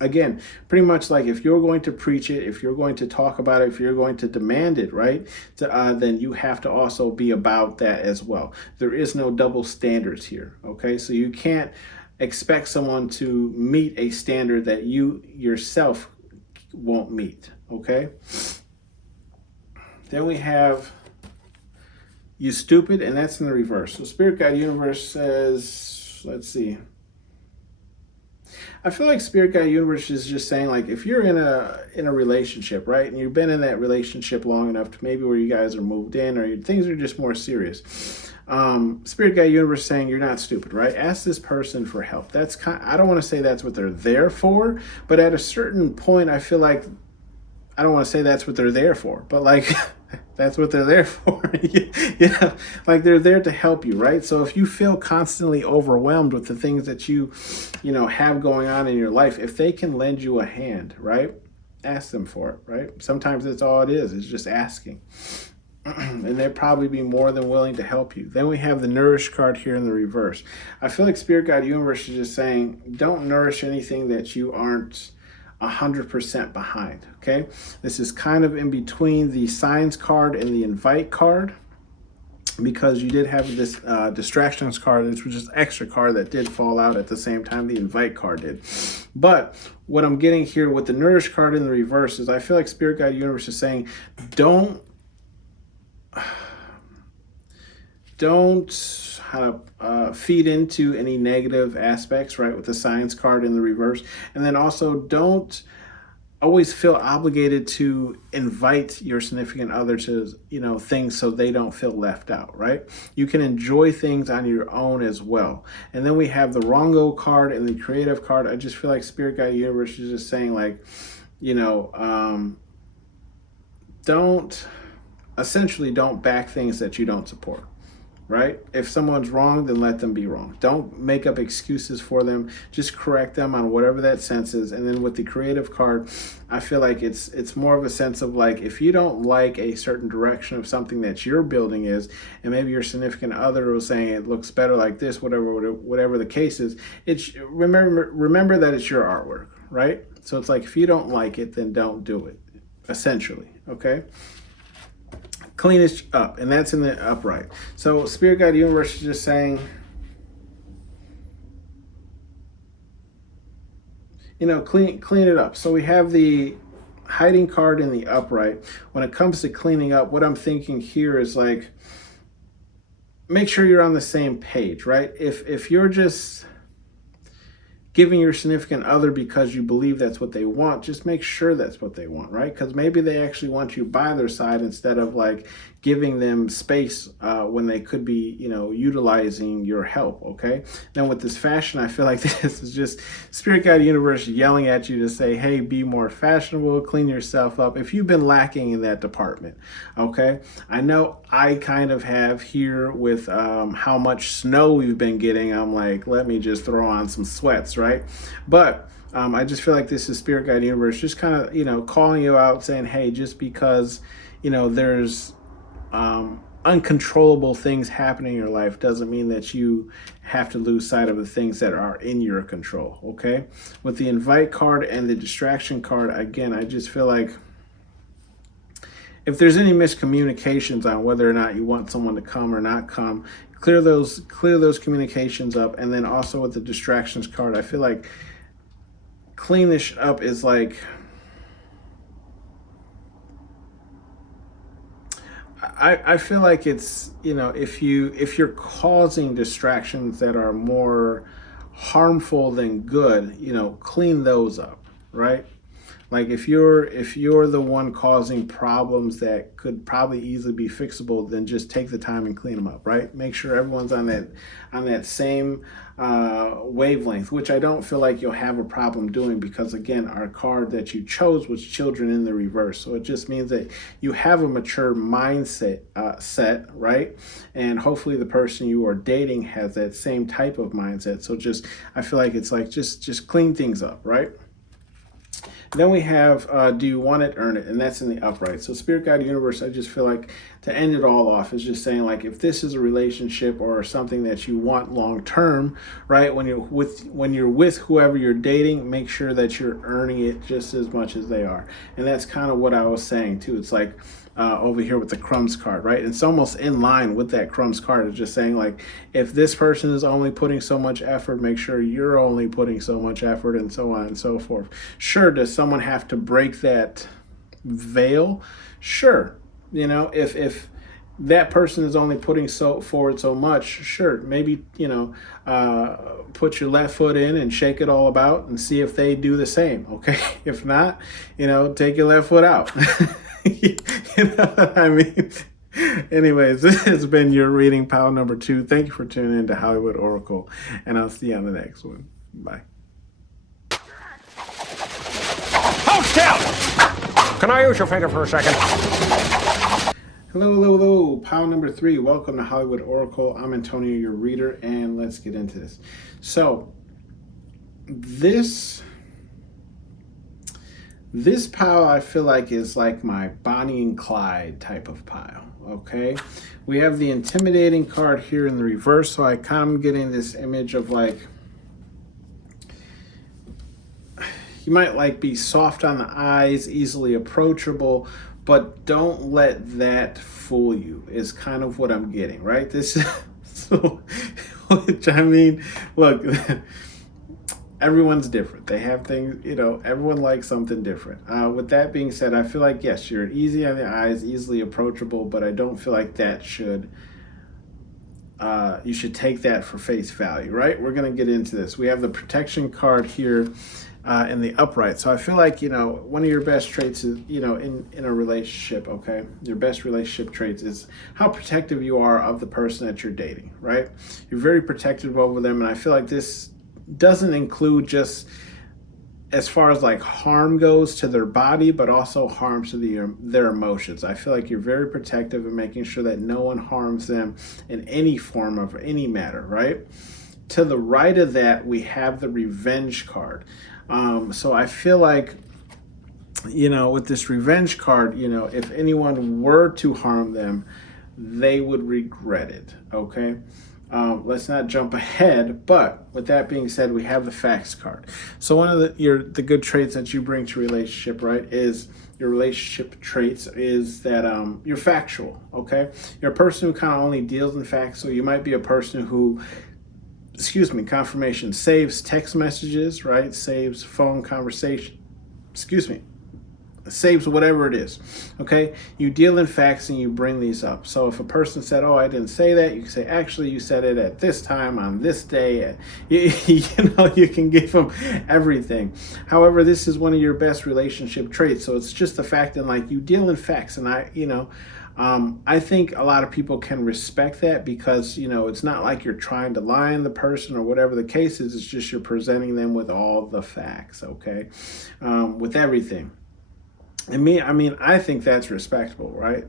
again, pretty much like if you're going to preach it, if you're going to talk about it, if you're going to demand it, right, then you have to also be about that as well. There is no double standards here, okay? So you can't expect someone to meet a standard that you yourself won't meet, okay? Then we have you stupid, and that's in the reverse. So Spirit Guide Universe says, let's see. I feel like Spirit Guide Universe is just saying, like, if you're in a relationship, right, and you've been in that relationship long enough to maybe where you guys are moved in or things are just more serious, Spirit Guide Universe saying you're not stupid, right? Ask this person for help. I don't want to say that's what they're there for, but at a certain point, I feel like, I don't want to say that's what they're there for, but like that's what they're there for. Like they're there to help you, right? So if you feel constantly overwhelmed with the things that you have going on in your life, if they can lend you a hand, right? Ask them for it, right? Sometimes that's all it is. It's just asking. And they'd probably be more than willing to help you. Then we have the Nourish card here in the reverse. I feel like Spirit Guide Universe is just saying, don't nourish anything that you aren't 100% behind, okay? This is kind of in between the Signs card and the Invite card, because you did have this Distractions card, which was just extra card that did fall out at the same time the Invite card did. But what I'm getting here with the Nourish card in the reverse is I feel like Spirit Guide Universe is saying, don't feed into any negative aspects, right, with the Signs card in the reverse. And then also don't always feel obligated to invite your significant other to, things so they don't feel left out, right? You can enjoy things on your own as well. And then we have the Wrongo card and the Creative card. I just feel like Spirit Guide Universe is just saying, like, don't back things that you don't support. right? If someone's wrong, then let them be wrong. Don't make up excuses for them. Just correct them on whatever that sense is. And then with the creative card, I feel like it's more of a sense of like, if you don't like a certain direction of something that your building is, and maybe your significant other was saying it looks better like this, whatever the case is, it's remember that it's your artwork, right? So it's like, if you don't like it, then don't do it, essentially, okay? Clean it up, and that's in the upright. So Spirit Guide Universe is just saying, clean it up. So we have the hiding card in the upright. When it comes to cleaning up, what I'm thinking here is like, make sure you're on the same page, right? If you're just giving your significant other because you believe that's what they want, just make sure that's what they want, right? Because maybe they actually want you by their side instead of like giving them space when they could be, utilizing your help, okay? Then with this fashion, I feel like this is just Spirit Guide Universe yelling at you to say, hey, be more fashionable, clean yourself up if you've been lacking in that department, okay? I know I kind of have here with how much snow we've been getting. I'm like, let me just throw on some sweats, right? But I just feel like this is Spirit Guide Universe just kind of, calling you out, saying, hey, just because, there's uncontrollable things happening in your life doesn't mean that you have to lose sight of the things that are in your control, okay? With the invite card and the distraction card, again, I just feel like if there's any miscommunications on whether or not you want someone to come or not come, clear those communications up. And then also with the distractions card, I feel like clean this up is like, I feel like it's, if you're causing distractions that are more harmful than good, clean those up, right? Like if you're the one causing problems that could probably easily be fixable, then just take the time and clean them up, right? Make sure everyone's on that same wavelength, which I don't feel like you'll have a problem doing, because again, our card that you chose was children in the reverse. So it just means that you have a mature mindset set, right? And hopefully the person you are dating has that same type of mindset. So I feel like it's like, just clean things up, right? Then we have, do you want it, earn it? And that's in the upright. So Spirit Guide Universe, I just feel like to end it all off is just saying, like, if this is a relationship or something that you want long term, right? When you're with whoever you're dating, make sure that you're earning it just as much as they are. And that's kind of what I was saying too. It's like over here with the crumbs card, right? It's almost in line with that crumbs card. It's just saying, like, if this person is only putting so much effort, make sure you're only putting so much effort, and so on and so forth. Sure, does someone have to break that veil? Sure. If that person is only putting forward so much, sure, maybe, put your left foot in and shake it all about and see if they do the same, okay? If not, take your left foot out. You know what I mean? Anyways, this has been your reading pile number 2. Thank you for tuning in to Hollywood Oracle, and I'll see you on the next one. Bye. Hold still! Can I use your finger for a second? Hello, pile number 3. Welcome to Hollywood Oracle. I'm Antonio, your reader, and let's get into this. So, this pile I feel like is like my Bonnie and Clyde type of pile, okay? We have the intimidating card here in the reverse, so I kind of getting this image of like, you might like be soft on the eyes, easily approachable, but don't let that fool you is kind of what I'm getting, right? This is, so, which I mean, look, everyone's different. They have things, everyone likes something different. With that being said, I feel like, yes, you're easy on the eyes, easily approachable, but I don't feel like that you should take that for face value, right? We're going to get into this. We have the protection card here in the upright. So I feel like, one of your best traits is, in a relationship, okay? Your best relationship traits is how protective you are of the person that you're dating, right? You're very protective over them, and I feel like this doesn't include just as far as like harm goes to their body, but also harm to their emotions. I feel like you're very protective in making sure that no one harms them in any form of any matter, right? To the right of that, we have the revenge card. So I feel like, with this revenge card, if anyone were to harm them, they would regret it, okay? Let's not jump ahead, but with that being said, we have the facts card. So one of the good traits that you bring to relationship, right, is your relationship traits is that you're factual, okay? You're a person who kind of only deals in facts, so you might be a person who, confirmation, saves text messages, right? Saves phone conversation, saves whatever it is, okay? You deal in facts and you bring these up. So if a person said, oh, I didn't say that, you can say, actually, you said it at this time on this day. You can give them everything. However, this is one of your best relationship traits. So it's just the fact that, like, you deal in facts. And I think a lot of people can respect that because, it's not like you're trying to lie on the person or whatever the case is. It's just you're presenting them with all the facts, okay? With everything. I think that's respectable, right?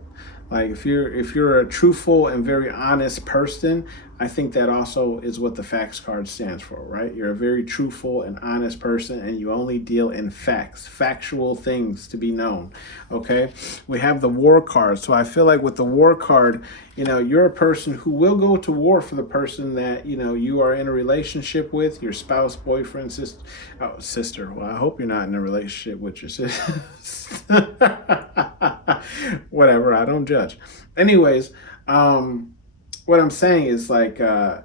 Like if you're a truthful and very honest person, I think that also is what the facts card stands for, right? You're a very truthful and honest person and you only deal in facts, factual things to be known, okay? We have the war card. So I feel like with the war card, you're a person who will go to war for the person that, you are in a relationship with, your spouse, boyfriend, sister. Well, I hope you're not in a relationship with your sister. Whatever, I don't judge. Anyways, what I'm saying is like,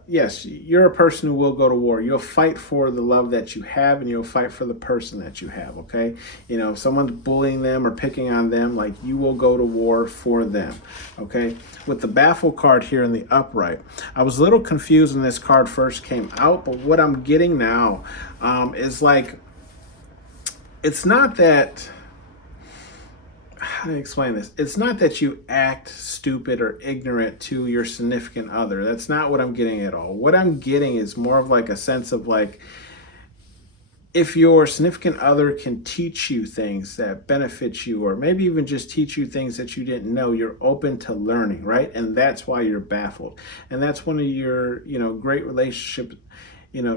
yes, you're a person who will go to war. You'll fight for the love that you have and you'll fight for the person that you have, okay? If someone's bullying them or picking on them, like you will go to war for them, okay? With the baffle card here in the upright, I was a little confused when this card first came out, but what I'm getting now is like, it's not that... How do I explain this? It's not that you act stupid or ignorant to your significant other. That's not what I'm getting at all. What I'm getting is more of like a sense of like, if your significant other can teach you things that benefit you, or maybe even just teach you things that you didn't know, you're open to learning, right? And that's why you're baffled. And that's one of your, great relationship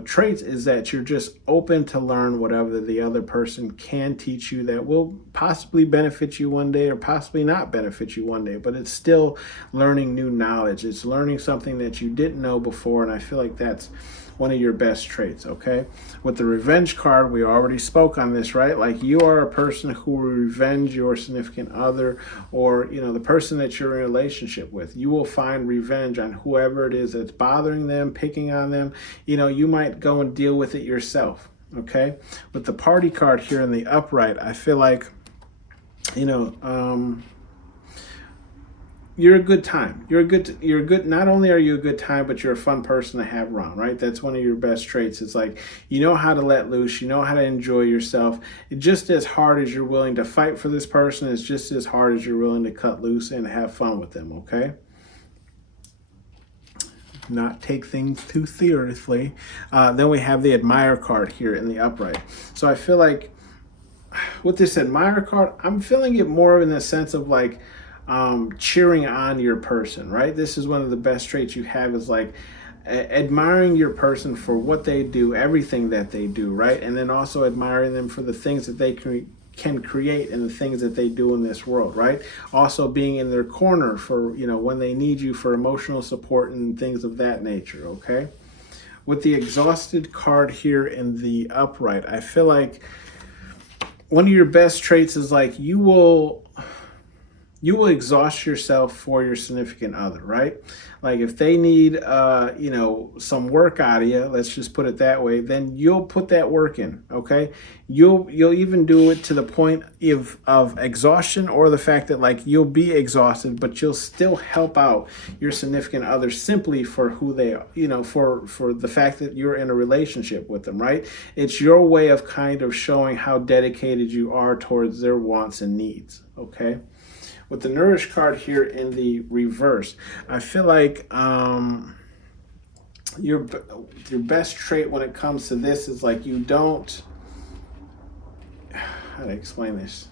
traits, is that you're just open to learn whatever the other person can teach you that will possibly benefit you one day or possibly not benefit you one day, but it's still learning new knowledge. It's learning something that you didn't know before, and I feel like that's one of your best traits, okay? With the revenge card, we already spoke on this, right? Like you are a person who will revenge your significant other or, the person that you're in a relationship with. You will find revenge on whoever it is that's bothering them, picking on them. You might go and deal with it yourself, okay? With the party card here in the upright, I feel like, you're a good time. You're good. Not only are you a good time, but you're a fun person to have around, right? That's one of your best traits. It's like, you know how to let loose. You know how to enjoy yourself. Just as hard as you're willing to fight for this person, it's just as hard as you're willing to cut loose and have fun with them, okay? Not take things too seriously. Then we have the admire card here in the upright. So I feel like with this admire card, I'm feeling it more in the sense of like, cheering on your person, right? This is one of the best traits you have, is like admiring your person for what they do, everything that they do, right? And then also admiring them for the things that they can create and the things that they do in this world, right? Also being in their corner for, when they need you for emotional support and things of that nature, okay? With the exhausted card here in the upright, I feel like one of your best traits is like you will exhaust yourself for your significant other, right? Like if they need, some work out of you, let's just put it that way, then you'll put that work in, okay? You'll even do it to the point of exhaustion, or the fact that like you'll be exhausted, but you'll still help out your significant other simply for who they are, for the fact that you're in a relationship with them, right? It's your way of kind of showing how dedicated you are towards their wants and needs, okay? With the nourish card here in the reverse, I feel like your best trait when it comes to this is like you don't how to explain this?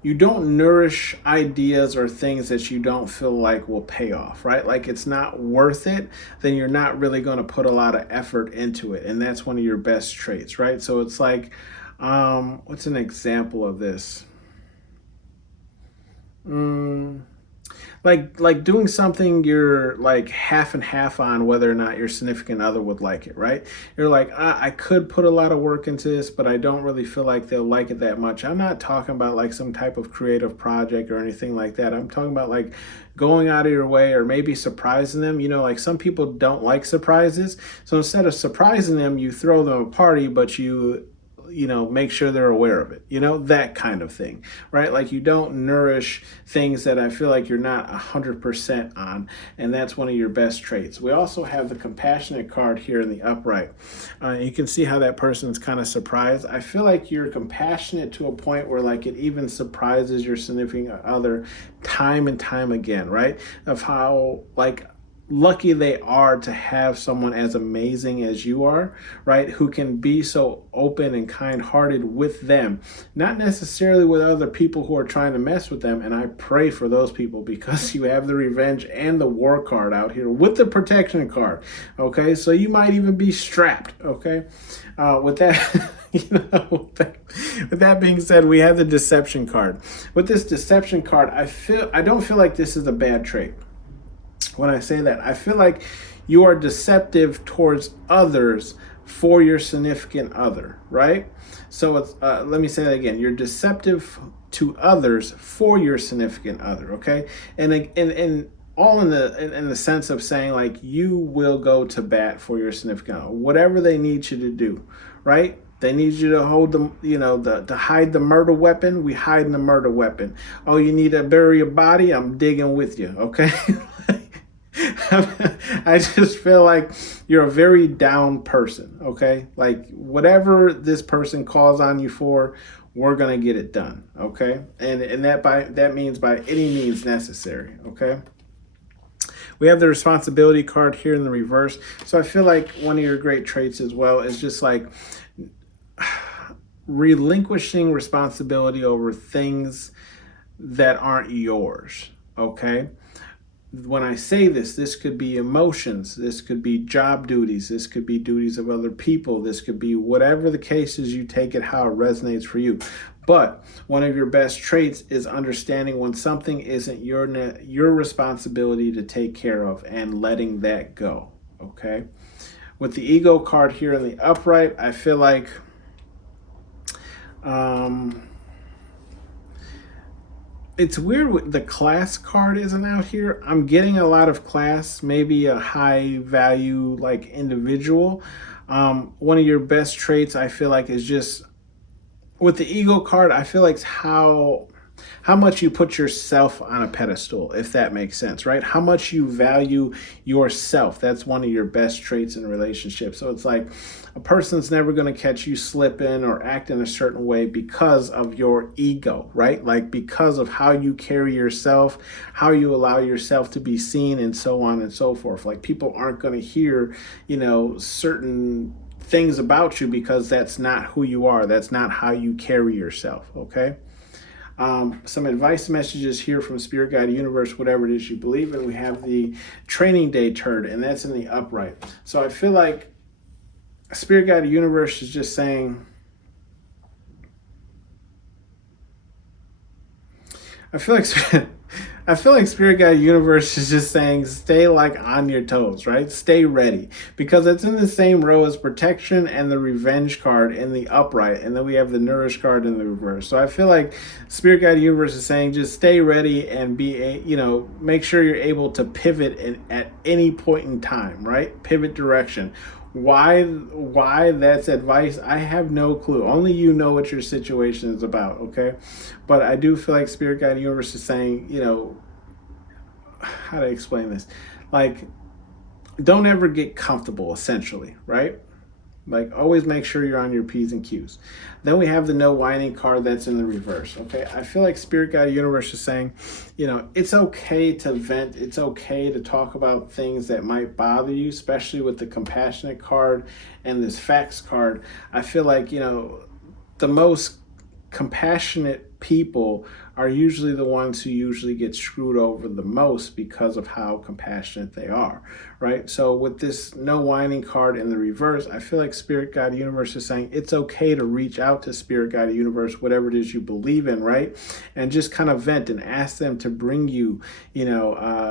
You don't nourish ideas or things that you don't feel like will pay off, right? Like it's not worth it, then you're not really going to put a lot of effort into it. And that's one of your best traits, right? So it's like, what's an example of this? Like doing something you're like half and half on whether or not your significant other would like it, right? You're like, I could put a lot of work into this, but I don't really feel like they'll like it that much. I'm not talking about like some type of creative project or anything like that. I'm talking about like going out of your way or maybe surprising them. You know, like some people don't like surprises. So instead of surprising them, you throw them a party, but you know, make sure they're aware of it, you know, that kind of thing, right? Like you don't nourish things that I feel like you're not 100% on, and that's one of your best traits. We also have the compassionate card here in the upright. You can see how that person's kind of surprised. I feel like you're compassionate to a point where like it even surprises your significant other time and time again, right? Of how like lucky they are to have someone as amazing as you are, right? Who can be so open and kind-hearted with them, not necessarily with other people who are trying to mess with them. And I pray for those people because you have the revenge and the war card out here with the protection card. Okay, so you might even be strapped. Okay, with that. With that being said, we have the deception card. With this deception card, I don't feel like this is a bad trait. When I say that, I feel like you are deceptive towards others for your significant other, right? So it's, let me say that again. You're deceptive to others for your significant other, okay? And all in the sense of saying like you will go to bat for your significant other, whatever they need you to do, right? They need you to hold them, you know, to hide the murder weapon. We hide the murder weapon. Oh, you need to bury a body? I'm digging with you, okay? I just feel like you're a very down person, okay? Like whatever this person calls on you for, we're gonna get it done, okay? And that means by any means necessary, okay? We have the responsibility card here in the reverse. So I feel like one of your great traits as well is just like relinquishing responsibility over things that aren't yours, okay? When I say this could be emotions, this could be job duties, this could be duties of other people, this could be whatever the case is, you take it how it resonates for you. But one of your best traits is understanding when something isn't your responsibility to take care of and letting that go, okay? With the ego card here in the upright, I feel like it's weird the class card isn't out here. I'm getting a lot of class, maybe a high value like individual. One of your best traits I feel like is just with the ego card, I feel like how much you put yourself on a pedestal, if that makes sense, right? How much you value yourself. That's one of your best traits in a relationship. So it's like a person's never going to catch you slipping or act in a certain way because of your ego, right? Like because of how you carry yourself, how you allow yourself to be seen, and so on and so forth. Like people aren't going to hear, you know, certain things about you because that's not who you are. That's not how you carry yourself, okay? Some advice messages here from Spirit Guide Universe, whatever it is you believe in. We have the training day turd, and that's in the upright. So I feel like Spirit Guide Universe is just saying, I feel like Spirit Guide Universe is just saying stay like on your toes, right? Stay ready, because it's in the same row as protection and the revenge card in the upright, and then we have the nourish card in the reverse. So I feel like Spirit Guide Universe is saying just stay ready and make sure you're able to pivot at any point in time, right? Pivot direction. Why that's advice, I have no clue. Only you know what your situation is about, okay? But I do feel like Spirit Guide Universe is saying, you know, how to explain this? Like, don't ever get comfortable, essentially, right? Like, always make sure you're on your P's and Q's. Then we have the no whining card that's in the reverse, okay? I feel like Spirit Guide Universe is saying, you know, it's okay to vent. It's okay to talk about things that might bother you, especially with the compassionate card and this facts card. I feel like, you know, the most compassionate people are usually the ones who usually get screwed over the most because of how compassionate they are, right? So with this no whining card in the reverse, I feel like Spirit Guide Universe is saying it's okay to reach out to Spirit Guide Universe, whatever it is you believe in, right? And just kind of vent and ask them to bring you,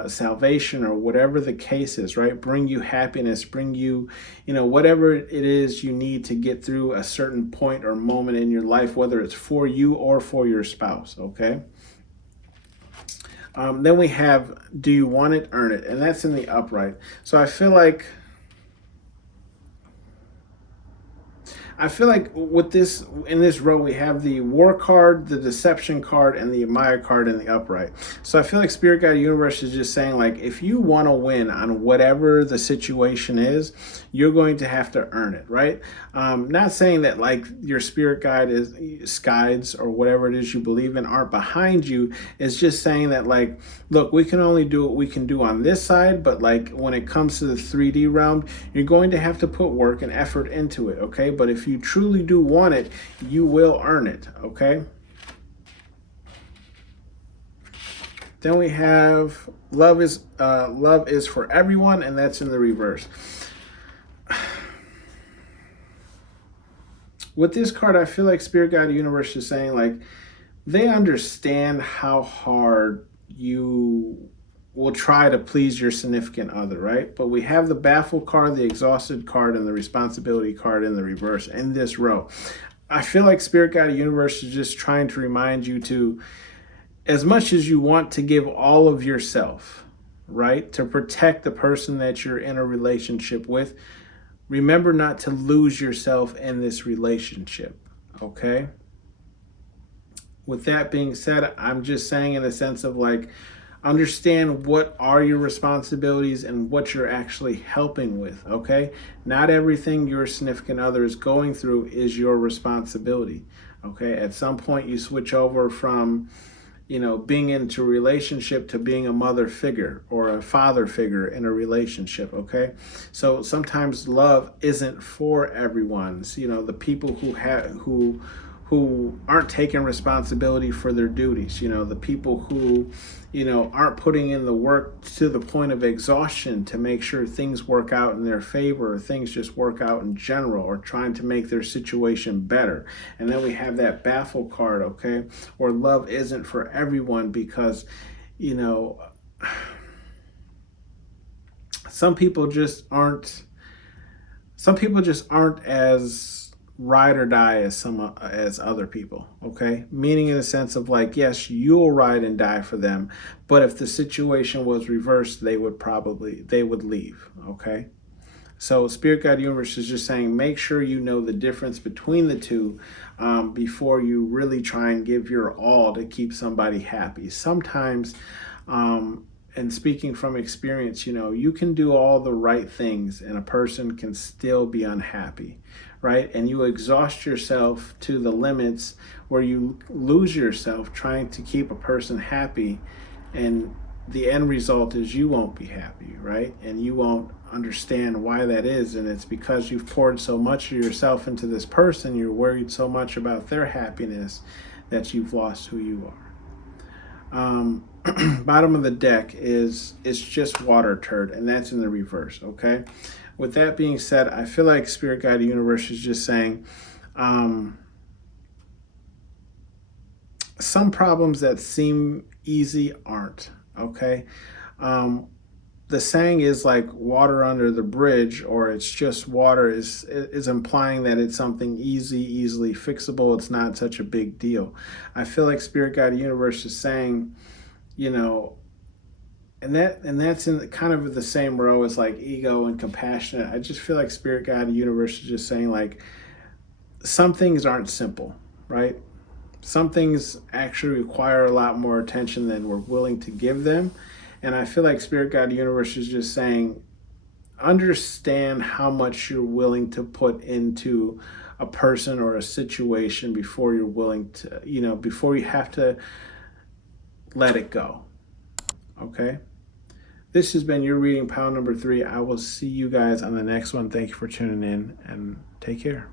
salvation or whatever the case is, right? Bring you happiness, bring you, whatever it is you need to get through a certain point or moment in your life, whether it's for you or for your spouse, okay? Then we have, do you want it, earn it? And that's in the upright. So I feel like with this, in this row, we have the War card, the Deception card, and the Amaya card in the upright. So I feel like Spirit Guide Universe is just saying, like, if you want to win on whatever the situation is, you're going to have to earn it, right? Not saying that, like, your spirit guides or whatever it is you believe in aren't behind you. It's just saying that, like, look, we can only do what we can do on this side, but, like, when it comes to the 3D realm, you're going to have to put work and effort into it, okay? But if you truly do want it, you will earn it, okay? Then we have love is for everyone, and that's in the reverse. With this card, I feel like Spirit Guide Universe is saying, like, they understand how hard you will try to please your significant other, right? But we have the Baffled card, the Exhausted card, and the Responsibility card in the reverse in this row. I feel like Spirit Guide Universe is just trying to remind you to, as much as you want to give all of yourself, right, to protect the person that you're in a relationship with, remember not to lose yourself in this relationship, okay? With that being said, I'm just saying in the sense of, like, understand what are your responsibilities and what you're actually helping with, okay? Not everything your significant other is going through is your responsibility, okay? At some point you switch over from, being into a relationship to being a mother figure or a father figure in a relationship, okay? So sometimes love isn't for everyone. So, the people who aren't taking responsibility for their duties, the people who, aren't putting in the work to the point of exhaustion to make sure things work out in their favor, or things just work out in general, or trying to make their situation better. And then we have that Baffled card, okay? Or love isn't for everyone because, some people just aren't as ride or die as other people, okay? Meaning in the sense of, like, yes, you'll ride and die for them, but if the situation was reversed, they would leave, okay? So Spirit Guide Universe is just saying, make sure you know the difference between the two before you really try and give your all to keep somebody happy. Sometimes, and speaking from experience, you can do all the right things and a person can still be unhappy, right? And you exhaust yourself to the limits where you lose yourself trying to keep a person happy, and the end result is you won't be happy, right? And you won't understand why that is, and it's because you've poured so much of yourself into this person, you're worried so much about their happiness that you've lost who you are. Bottom of the deck it's just water turd, and that's in the reverse, okay? With that being said, I feel like Spirit Guide Universe is just saying some problems that seem easy aren't, okay? The saying is, like, water under the bridge, or it's just water, is implying that it's something easily fixable. It's not such a big deal. I feel like Spirit Guide Universe is saying, and that's in kind of the same row as, like, ego and compassionate. I just feel like Spirit Guide Universe is just saying, like, some things aren't simple, right? Some things actually require a lot more attention than we're willing to give them. And I feel like Spirit Guide Universe is just saying, understand how much you're willing to put into a person or a situation before you're willing to, before you have to let it go. Okay? This has been your reading pile number 3. I will see you guys on the next one. Thank you for tuning in, and take care.